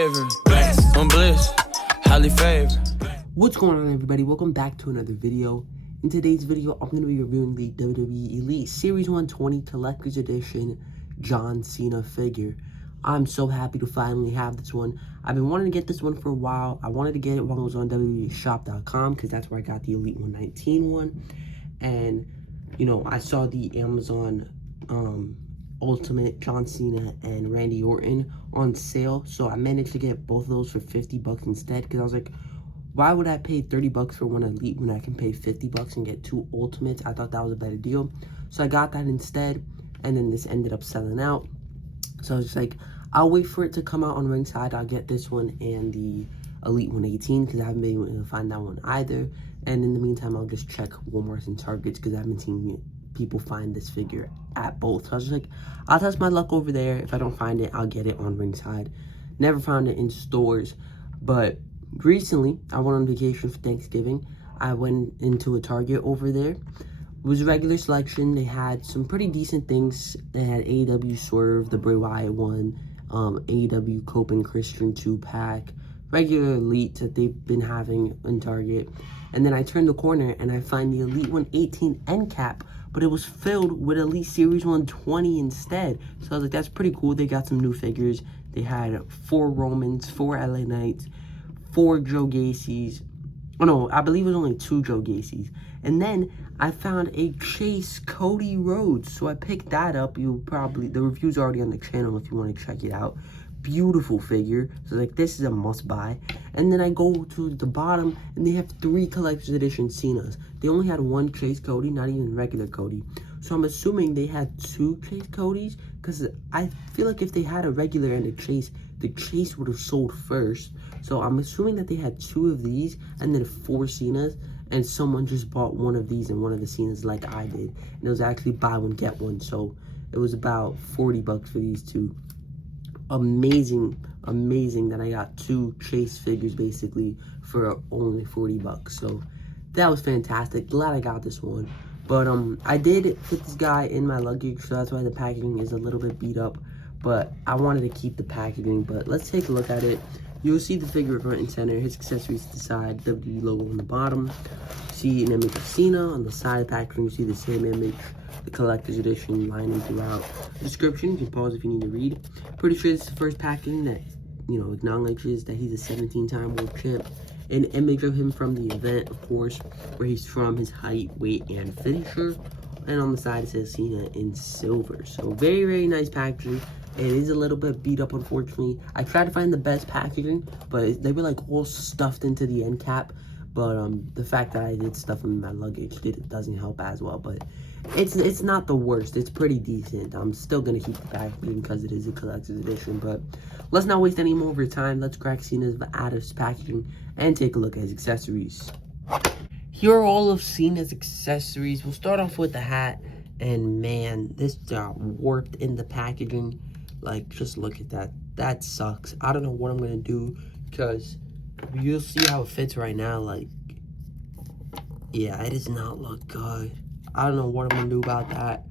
favorite. I'm bliss, highly favored. What's going on, everybody? Welcome back to another video. In today's video, I'm going to be reviewing the WWE Elite Series 120 Collector's Edition John Cena figure. I'm so happy to finally have this one. I've been wanting to get this one for a while. I wanted to get it while it was on WWEshop.com because that's where I got the Elite 119 one. And, you know, I saw the Amazon Ultimate John Cena and Randy Orton on sale. So I managed to get both of those for 50 bucks instead because I was like, why would I pay 30 bucks for one Elite when I can pay 50 bucks and get two Ultimates? I thought that was a better deal. So I got that instead, and then this ended up selling out. So I was just like, I'll wait for it to come out on Ringside. I'll get this one and the Elite 118 because I haven't been able to find that one either. And in the meantime, I'll just check Walmarts and Targets because I haven't seen people find this figure at both. So I was just like, I'll test my luck over there. If I don't find it, I'll get it on Ringside. Never found it in stores, but recently, I went on vacation for Thanksgiving. I went into a Target over there. It was a regular selection. They had some pretty decent things. They had AEW Swerve, the Bray Wyatt one, AEW Cope and Christian 2-pack, regular Elite that they've been having in Target. And then I turned the corner and I find the Elite 118 end cap, but it was filled with Elite Series 120 instead. So I was like, that's pretty cool. They got some new figures. They had 4 Romans, 4 LA Knights, 4 Joe Gacy's. Oh no, I believe it was only 2 Joe Gacy's. And then I found a Chase Cody Rhodes. So I picked that up. The review's already on the channel if you want to check it out. Beautiful figure. So like, this is a must buy. And then I go to the bottom and they have 3 collector's edition Cenas. They only had 1 Chase Cody, not even regular Cody. So I'm assuming they had 2 Chase Codys, because I feel like if they had a regular and a Chase, the Chase would have sold first. So I'm assuming that they had 2 of these and then 4 Cenas, and someone just bought one of these and one of the Cenas like I did. And it was actually buy one, get one. So it was about 40 bucks for these 2. Amazing that I got 2 Chase figures basically for only 40 bucks. So that was fantastic. Glad I got this one. But I did put this guy in my luggage, so that's why the packaging is a little bit beat up. But I wanted to keep the packaging. But let's take a look at it. You'll see the figure front and center, his accessories to the side, WWE logo on the bottom. See an image of Cena on the side of the packaging. You see the same image, the collector's edition lining throughout. Description, you can pause if you need to read. Pretty sure this is the first packaging that, you know, acknowledges that he's a 17-time world champ. An image of him from the event, of course, where he's from, his height, weight, and finisher. And on the side it says Cena in silver. So very, very nice packaging. It is a little bit beat up, unfortunately. I tried to find the best packaging, but they were like all stuffed into the end cap. But the fact that I did stuff them in my luggage doesn't help as well. But it's not the worst. It's pretty decent. I'm still gonna keep the packaging because it is a collector's edition. But let's not waste any more of your time. Let's crack Cena's out of his packaging and take a look at his accessories. Here are all of Cena's accessories. We'll start off with the hat. And man, this got warped in the packaging. Like, just look at that. That sucks. I don't know what I'm gonna do because you'll see how it fits right now. Like, yeah, it does not look good. I don't know what I'm gonna do about that.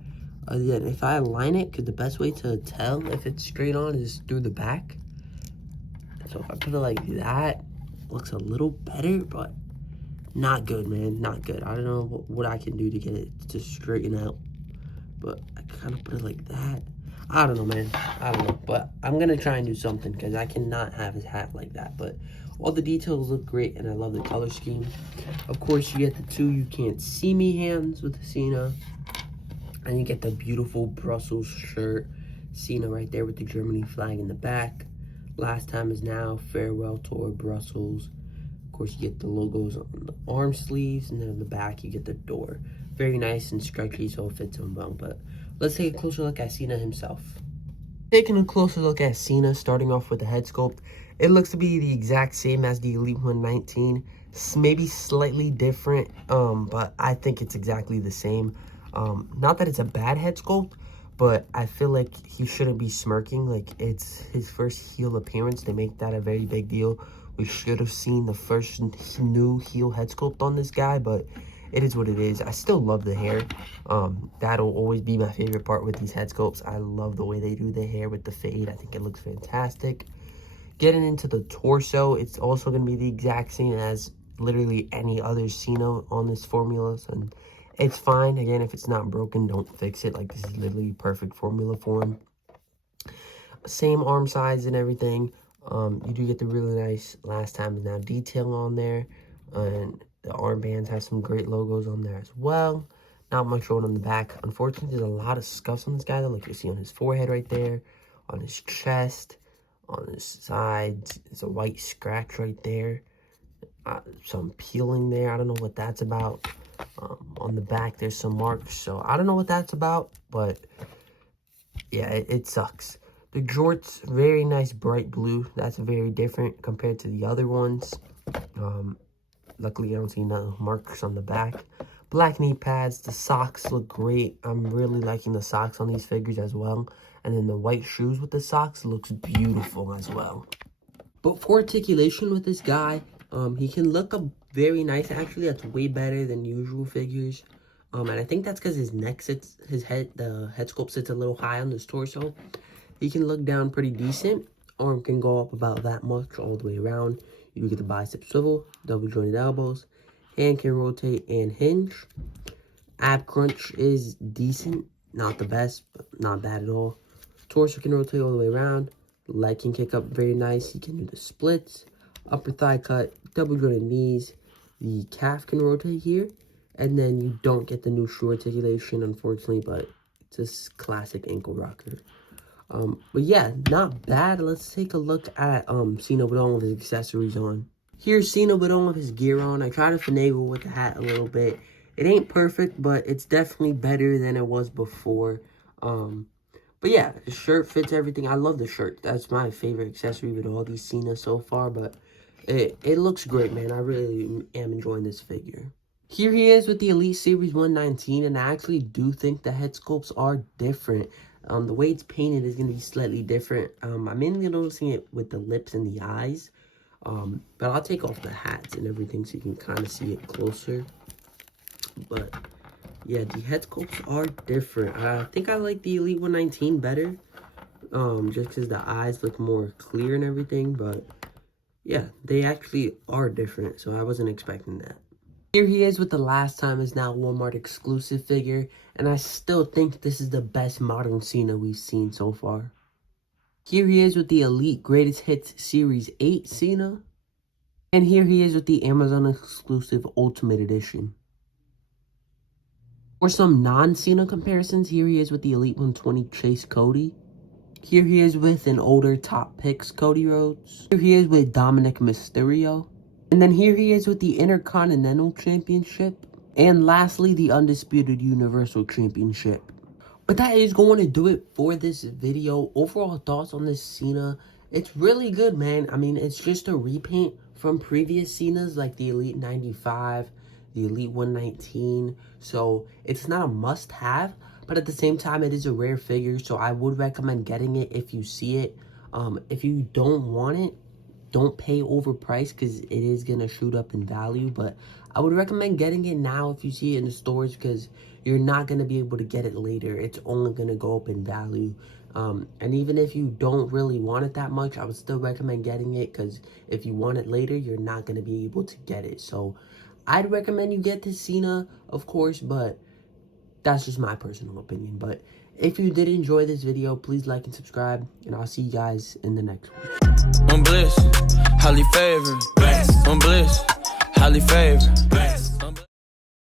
Again, if I align it, because the best way to tell if it's straight on is through the back. So if I put it like that, looks a little better, but not good, man. Not good. I don't know what I can do to get it to straighten out. But I kind of put it like that. I don't know, man. I don't know. But I'm going to try and do something because I cannot have his hat like that. But all the details look great, and I love the color scheme. Of course, you get the 2 You Can't See Me hands with the Cena. And you get the beautiful Brussels shirt. Cena right there with the Germany flag in the back. Last Time Is Now, Farewell Tour Brussels. Of course, you get the logos on the arm sleeves, and then on the back, you get the door. Very nice and stretchy, so it fits him well. But let's take a closer look at Cena himself. Taking a closer look at Cena, starting off with the head sculpt. It looks to be the exact same as the Elite 119. Maybe slightly different, but I think it's exactly the same. Not that it's a bad head sculpt, but I feel like he shouldn't be smirking. Like, it's his first heel appearance. They make that a very big deal. We should have seen the first new heel head sculpt on this guy, but it is what it is. I still love the hair. That'll always be my favorite part with these head sculpts. I love the way they do the hair with the fade. I think it looks fantastic. Getting into the torso, it's also going to be the exact same as literally any other Cena on this formula. So it's fine. Again, if it's not broken, don't fix it. Like, this is literally perfect formula for him. Same arm size and everything. You do get the really nice last time is now detail on there. And the armbands have some great logos on there as well. Not much showing on the back. Unfortunately, there's a lot of scuffs on this guy, though. Like you see on his forehead right there, on his chest, on his sides. There's a white scratch right there. Some peeling there. I don't know what that's about. On the back, there's some marks. So I don't know what that's about, but yeah, it sucks. The jorts, very nice bright blue. That's very different compared to the other ones. Luckily, I don't see no marks on the back. Black knee pads. The socks look great. I'm really liking the socks on these figures as well. And then the white shoes with the socks looks beautiful as well. But for articulation with this guy, he can look very nice. Actually, that's way better than usual figures. And I think that's because his neck sits, the head sculpt sits a little high on his torso. He can look down pretty decent. Arm can go up about that much all the way around. You get the bicep swivel, double jointed elbows. Hand can rotate and hinge. Ab crunch is decent. Not the best, but not bad at all. Torso can rotate all the way around. Leg can kick up very nice. You can do the splits. Upper thigh cut, double jointed knees. The calf can rotate here. And then you don't get the new shoe articulation, unfortunately, but it's a classic ankle rocker. But yeah, not bad. Let's take a look at Cena with all of his accessories on. Here's Cena with all of his gear on. I try to finagle with the hat a little bit. It ain't perfect, but it's definitely better than it was before. But yeah, the shirt fits everything. I love the shirt. That's my favorite accessory with all these Cena so far, but it looks great, man. I really am enjoying this figure. Here he is with the Elite Series 119, and I actually do think the head sculpts are different. The way it's painted is going to be slightly different. I'm mainly noticing it with the lips and the eyes. But I'll take off the hats and everything so you can kind of see it closer. But yeah, the head sculpts are different. I think I like the Elite 119 better. Just because the eyes look more clear and everything. But yeah, they actually are different. So I wasn't expecting that. Here he is with the last time is now Walmart exclusive figure, and I still think this is the best modern Cena we've seen so far. Here he is with the Elite Greatest Hits Series 8 Cena, and here he is with the Amazon exclusive Ultimate Edition. For some non-Cena comparisons, here he is with the Elite 120 Chase Cody. Here he is with an older Top Picks Cody Rhodes. Here he is with Dominic Mysterio. And then here he is with the Intercontinental Championship. And lastly, the Undisputed Universal Championship. But that is going to do it for this video. Overall thoughts on this Cena. It's really good, man. I mean, it's just a repaint from previous Cenas like the Elite 95, the Elite 119. So it's not a must-have. But at the same time, it is a rare figure. So I would recommend getting it if you see it. If you don't want it, don't pay overpriced because it is going to shoot up in value. But I would recommend getting it now if you see it in the stores because you're not going to be able to get it later. It's only going to go up in value. And even if you don't really want it that much, I would still recommend getting it because if you want it later, you're not going to be able to get it. So I'd recommend you get this Cena, of course, but that's just my personal opinion. But if you did enjoy this video, please like and subscribe, and I'll see you guys in the next one. One bliss, highly favored. One bliss, highly favored.